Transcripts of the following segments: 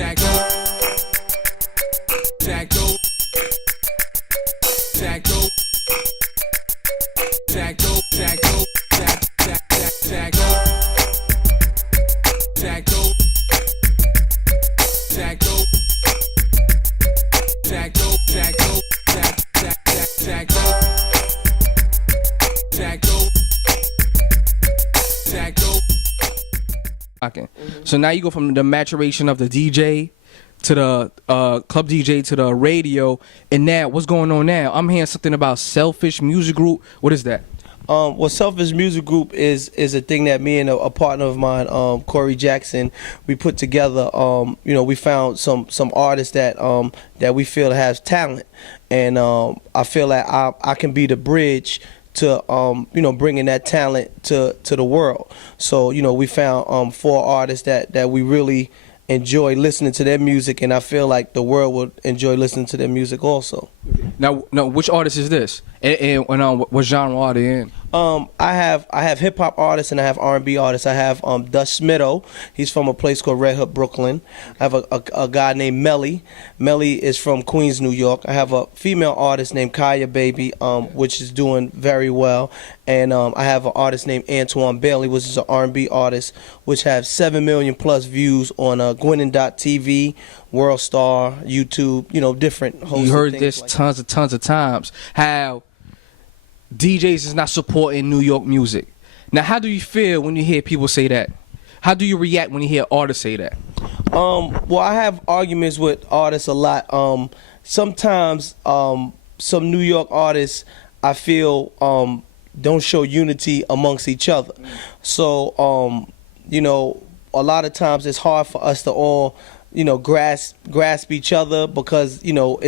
Jakk Doe, Jakk Doe, Jakk Doe, Jakk Doe, Jakk Doe, Jakk Doe, Jakk Doe, Jakk Doe, Jakk Doe, Jakk Doe, Jakk Doe, Jakk Doe, Jakk Doe. Okay. So now you go from the maturation of the DJ to the club DJ to the radio, and now what's going on now? I'm hearing something about Selfish Music Group. What is that? Well, Selfish Music Group is a thing that me and a partner of mine, Corey Jackson, we put together. You know, we found some artists that that we feel has talent, and I feel like I can be the bridge to you know, bringing that talent to the world. So you know, we found 4 artists that we really enjoy listening to their music, and I feel like the world would enjoy listening to their music also. Now, which artist is this? And what genre are they in? I have hip hop artists and I have R&B artists. I have Dust Smitto. He's from a place called Red Hook, Brooklyn. I have a guy named Melly. Melly is from Queens, New York. I have a female artist named Kaya Baby, which is doing very well. And I have an artist named Antwon Bailey, which is an R&B artist, which has 7 million plus views on Gwinnen.tv, World Star, YouTube, you know, different hosts. You heard this like tons of times, how DJs is not supporting New York music. Now, how do you feel when you hear people say that? How do you react when you hear artists say that? Well, I have arguments with artists a lot. Sometimes some New York artists, I feel, don't show unity amongst each other. So, you know, a lot of times it's hard for us to all, you know, grasp each other, because, you know,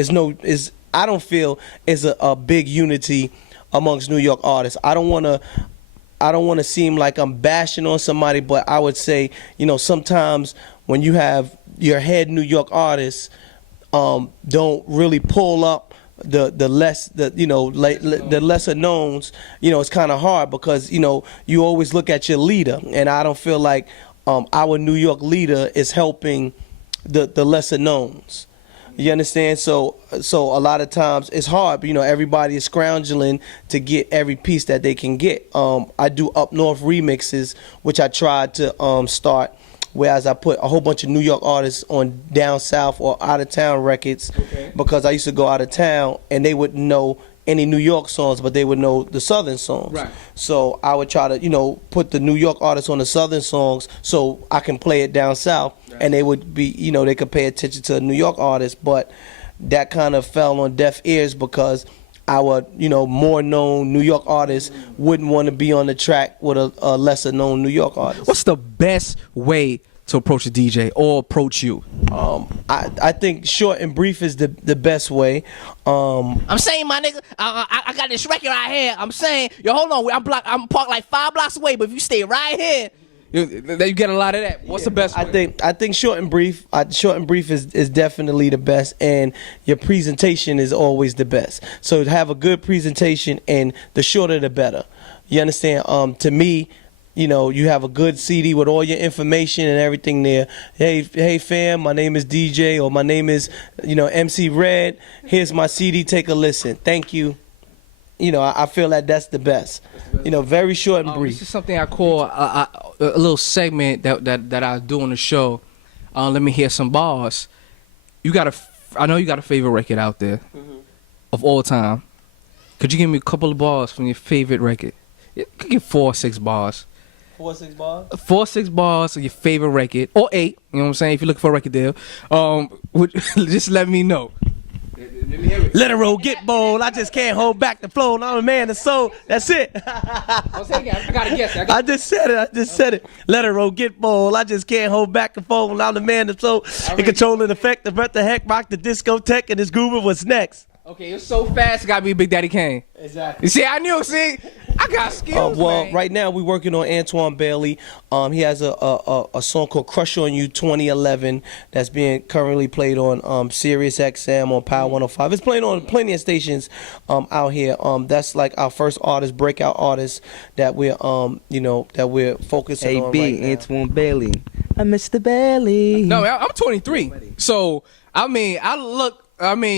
I don't feel it's a big unity amongst New York artists. I don't want to seem like I'm bashing on somebody, but I would say, you know, sometimes when you have your head New York artists don't really pull up the lesser knowns, you know, it's kind of hard, because, you know, you always look at your leader, and I don't feel like our New York leader is helping the lesser knowns. You understand? So a lot of times it's hard, but, you know, everybody is scrounging to get every piece that they can get. I do up north remixes, which I tried to start, whereas I put a whole bunch of New York artists on down south or out of town records, because I used to go out of town and they wouldn't know any New York songs, but they would know the southern songs. Right. So I would try to, you know, put the New York artists on the southern songs so I can play it down south, and they would be, you know, they could pay attention to a New York artist. But that kind of fell on deaf ears, because our, you know, more known New York artists wouldn't want to be on the track with a lesser known New York artist. What's the best way to approach a DJ or approach you? I think short and brief is the best way. I'm saying, my nigga, I got this record right here. I'm saying, yo, hold on, I'm parked like 5 blocks away, but if you stay right here, you get a lot of that. What's the best way? I think short and brief. Short and brief is definitely the best, and your presentation is always the best. So have a good presentation, and the shorter the better. You understand? To me, you know, you have a good CD with all your information and everything there. Hey fam, my name is DJ, or my name is, you know, MC Red. Here's my CD, take a listen. Thank you. You know, I feel like that's the best. You know, very short and brief. This is something I call a little segment that I do on the show. Let me hear some bars. I know you got a favorite record out there of all time. Could you give me a couple of bars from your favorite record? You could give 4 or 6 bars. 4 or 6 bars? 4 or 6 bars of your favorite record, or 8. You know what I'm saying? If you're looking for a record deal, just let me know. Let it roll, get bold. I just can't hold back the flow. I'm a man of soul. That's it. I gotta guess it. I just said it. Let it roll, get bold. I just can't hold back the phone. I'm the man of soul. In control and effect, the breath the heck, rock the discotheque, and this grooving. What's next? Okay, it's so fast. It gotta be Big Daddy Kane. Exactly. You see, I knew. See, I got skills. Well, man. right now we're working on Antwon Bailey. He has a song called "Crush on You" 2011 that's being currently played on Sirius XM on Power 105. It's playing on plenty of stations out here. That's like our first breakout artist that we're focusing on right now. Antwon Bailey. I miss the belly. No, I'm 23. So I mean,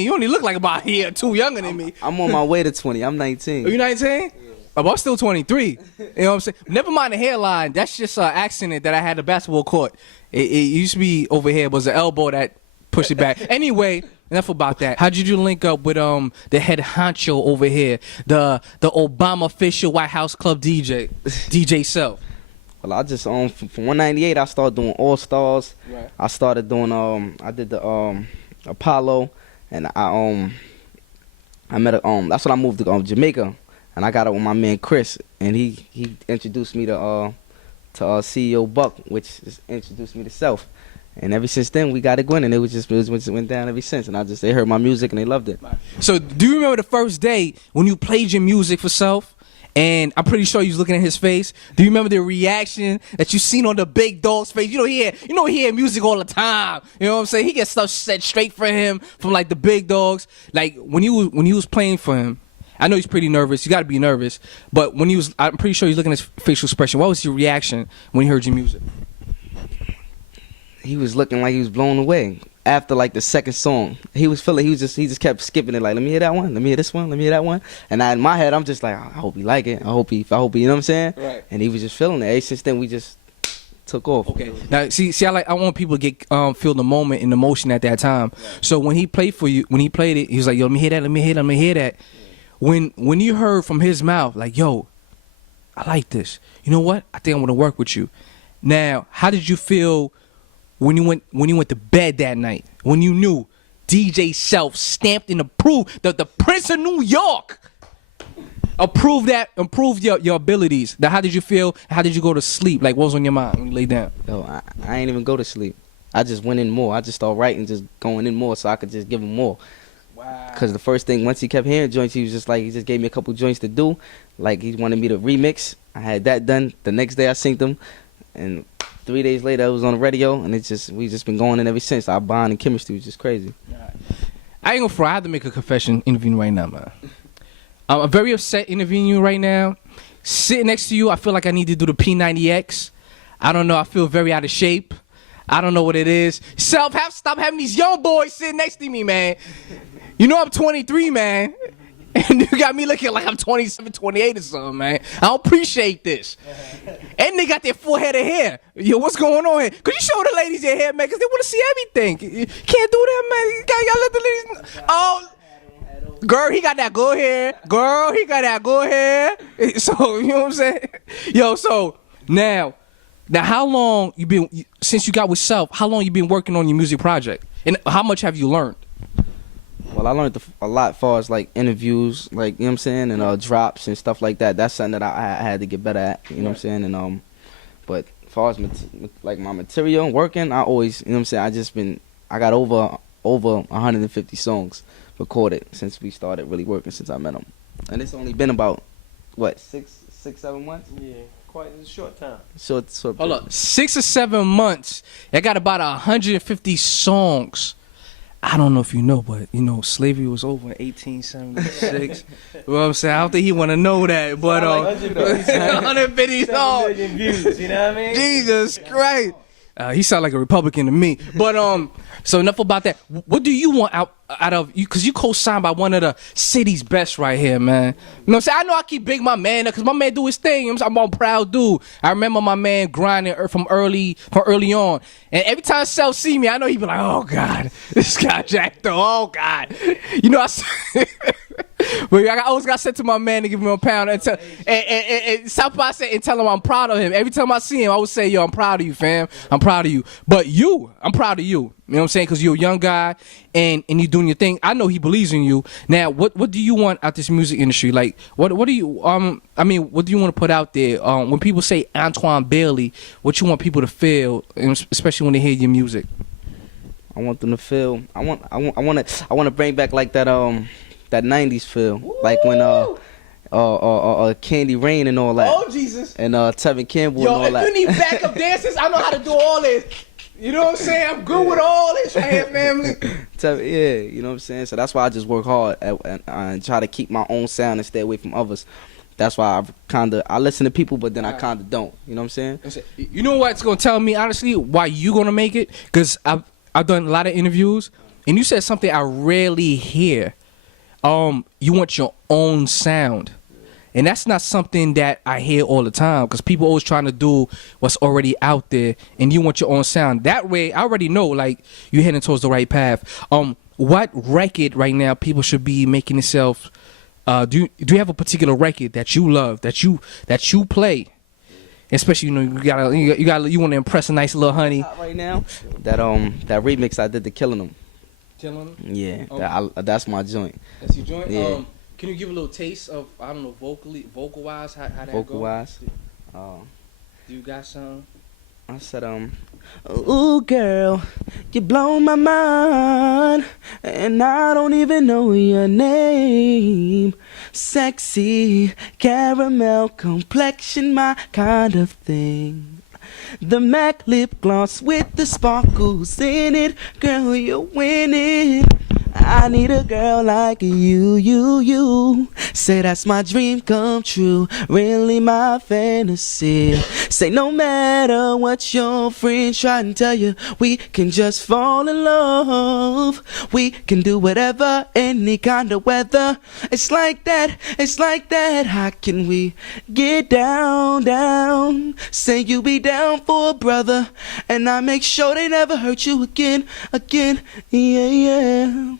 you only look like about a year or two younger than me. I'm on my way to 20. I'm 19. Are you 19? Oh, I'm still 23. You know what I'm saying? Never mind the hairline. That's just an accident that I had at the basketball court. It used to be over here, but it was the elbow that pushed it back. Anyway, enough about that. How did you link up with the head honcho over here, the Obama official White House Club DJ Self? Well, I just from 198, I started doing All Stars. Right. I started doing I did the Apollo, and I met that's when I moved to Jamaica, and I got up with my man Chris, and he introduced me to CEO Buck, which introduced me to Self. And ever since then, we got it going, and it went down ever since. And they heard my music and they loved it. So, do you remember the first day when you played your music for Self? And I'm pretty sure you was looking at his face. Do you remember the reaction that you seen on the big dog's face? He hear music all the time. You know what I'm saying? He gets stuff set straight for him from like the big dogs. Like when he was playing for him, I know he's pretty nervous. You got to be nervous. But I'm pretty sure he's looking at his facial expression. What was your reaction when he heard your music? He was looking like he was blown away. After like the second song, he just kept skipping it. Like, let me hear that one. Let me hear this one. Let me hear that one. And in my head, I'm just like, I hope he like it. I hope he, you know what I'm saying? Right. And he was just feeling it. Ever since then, we just took off. Okay. Now, see, I want people to get feel the moment and the emotion at that time. Right. So when he played for you, when he played it, he was like, yo, let me hear that. Let me hear that. Let me hear that. Yeah. When you heard from his mouth, like, yo, I like this. You know what? I think I want to work with you. Now, how did you feel when you went to bed that night, when you knew DJ Self stamped and approved that the Prince of New York approved your abilities? Now, how did you feel? How did you go to sleep? Like, what was on your mind when you lay down? Yo, I ain't even go to sleep. I just went in more. I just started writing, just going in more so I could just give him more. Wow. Because the first thing, once he kept hearing joints, he just gave me a couple joints to do. Like, he wanted me to remix. I had that done. The next day I synced them. And 3 days later, it was on the radio, and we just been going in ever since. Our bond and chemistry was just crazy. I ain't gonna fry. I have to make a confession interviewing right now, man. I'm very upset interviewing you right now. Sitting next to you, I feel like I need to do the P90X. I don't know. I feel very out of shape. I don't know what it is. Stop having these young boys sitting next to me, man. You know I'm 23, man. And you got me looking like I'm 27, 28 or something, man. I don't appreciate this. And they got their full head of hair. Yo, what's going on here? Could you show the ladies your hair, man? Because they want to see everything. You can't do that, man. Y'all let the ladies... Oh, girl, he got that good hair. Girl, he got that good hair. So, you know what I'm saying? Yo, so, now how long you been... Since you got with Self, how long you been working on your music project? And how much have you learned? Well, I learned a lot as far as like interviews, like, you know what I'm saying, and drops and stuff like that. That's something that I had to get better at, you know what I'm saying, and but as far as like my material and working, I always, you know what I'm saying, I got over 150 songs recorded since we started really working, since I met him, and it's only been about what 6-7 months. Yeah, quite a short time. Short. Hold up, 6 or 7 months. I got about 150 songs. I don't know if you know, but, you know, slavery was over in 1876. You know what I'm saying? I don't think he want to know that, but 150 songs. Million views, you know what I mean? Jesus Christ. He sound like a Republican to me. But so enough about that. What do you want out of you? Because you co-signed by one of the city's best right here, man. You know what I'm saying? I know I keep big my man up because my man do his thing. You know what I'm a proud dude. I remember my man grinding from early on. And every time Self see me, I know he be like, oh, God, this guy Jakk Doe. Oh, God. You know, but I always got sent to my man to give him a pound and South by and tell him I'm proud of him. Every time I see him, I would say, yo, I'm proud of you, fam. I'm proud of you. But I'm proud of you. You know what I'm saying? Because you're a young guy and you're doing your thing. I know he believes in you. Now, what do you want out this music industry? Like, what do you what do you want to put out there? When people say Antwon Bailey, what you want people to feel, especially when they hear your music? I want them to feel. I want to bring back like that 90s feel. Woo! Like when Candy Rain and all that. Oh, Jesus. And Tevin Campbell and all that. Yo, if you need backup dancers, I know how to do all this. You know what I'm saying? I'm good with all this right here, family. Yeah, you know what I'm saying? So that's why I just work hard and try to keep my own sound and stay away from others. that's why I listen to people, but then I kind of don't. You know what I'm saying? You know what's gonna tell me honestly why you gonna make it? Because I've done a lot of interviews, and you said something I rarely hear. You want your own sound. And that's not something that I hear all the time, because people always trying to do what's already out there, and you want your own sound. That way, I already know, like, you're heading towards the right path. What record right now people should be making themselves? Do you have a particular record that you love, that you play? Especially, you know, you want to impress a nice little honey. Right now, that remix I did to Killing Them. Killing Them? Yeah, Okay. that's my joint. That's your joint. Yeah. Can you give a little taste of, I don't know, vocal wise, how that Vocal go? wise. Do you got some? I said, ooh, girl, you blow my mind, and I don't even know your name. Sexy, caramel complexion, my kind of thing. The MAC lip gloss with the sparkles in it, girl, you're winning. I need a girl like you. Say that's my dream come true, really my fantasy. Say no matter what your friends try and tell you, we can just fall in love. We can do whatever, any kind of weather. It's like that. How can we get down? Say you be down for a brother, and I make sure they never hurt you again. Yeah.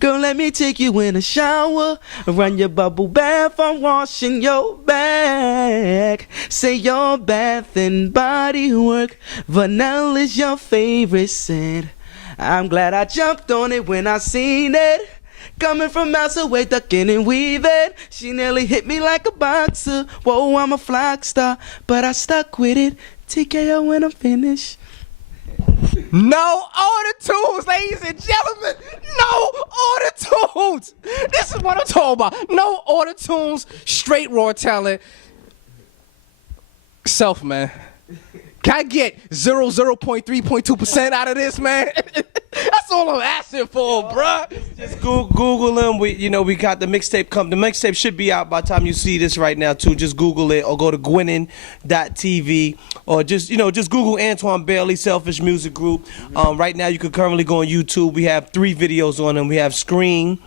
Girl, let me take you in a shower, run your bubble bath, I'm washing your back. Say your bath and body work, vanilla's your favorite scent. I'm glad I jumped on it when I seen it, coming from miles away, ducking and weaving. She nearly hit me like a boxer. Whoa, I'm a flock star, but I stuck with it. TKO when I'm finished. No auto-tunes, ladies and gentlemen. No auto-tunes. This is what I'm talking about. No auto-tunes, straight raw talent. Self, man. Can I get 0.3.2% out of this, man? That's all I'm asking for, bruh. Just Google them. We got the mixtape The mixtape should be out by the time you see this right now too. Just Google it or go to gwinin.tv or just Google Antwon Bailey Selfish Music Group. Right now you can currently go on YouTube. We have 3 videos on them. We have Scream,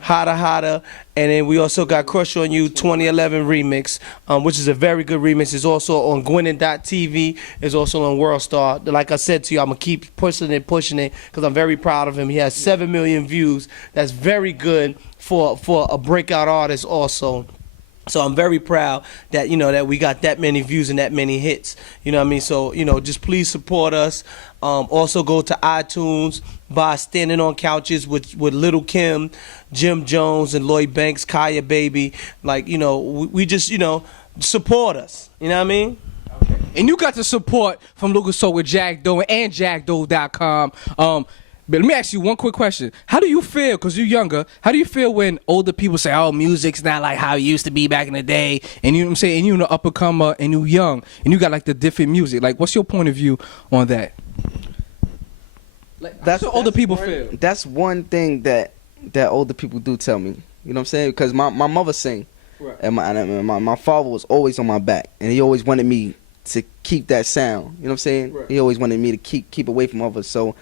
Hotter, and then we also got Crush on You 2011 remix, which is a very good remix. It's also on gwinin.tv. It's also on WorldStar. Like I said to you, I'm gonna keep pushing it because I'm very proud of him. He has 7 million views. That's very good for a breakout artist also. So I'm very proud that that we got that many views and that many hits. You know what I mean? So just please support us. Also go to iTunes, buy Standing on Couches with Little Kim, Jim Jones, and Lloyd Banks, Kaya Baby. Like we just support us. You know what I mean? Okay. And you got the support from Lucas Soul with Jakk Doe and JackDoe.com. But let me ask you one quick question. How do you feel, because you're younger, how do you feel when older people say, oh, music's not like how it used to be back in the day, and you know what I'm saying, and you're an up-and-comer, and you're young, and you got like the different music. Like, what's your point of view on that? Like, that's what older people feel. That's one thing that older people do tell me. You know what I'm saying? Because my mother sing, right, and my father was always on my back, and he always wanted me to keep that sound. You know what I'm saying? Right. He always wanted me to keep away from others. So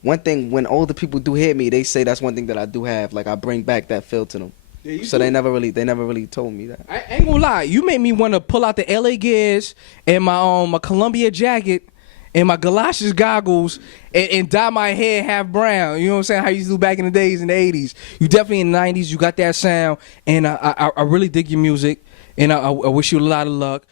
one thing, when older people do hear me, they say that's one thing that I do have. Like, I bring back that feel to them. Yeah, so they never really told me that. I ain't gonna lie, you made me want to pull out the LA Gears and my Columbia jacket and my galoshes goggles and dye my hair half brown. You know what I'm saying? How you used to do back in the days in the 80s. You definitely in the 90s. You got that sound, and I really dig your music, and I wish you a lot of luck.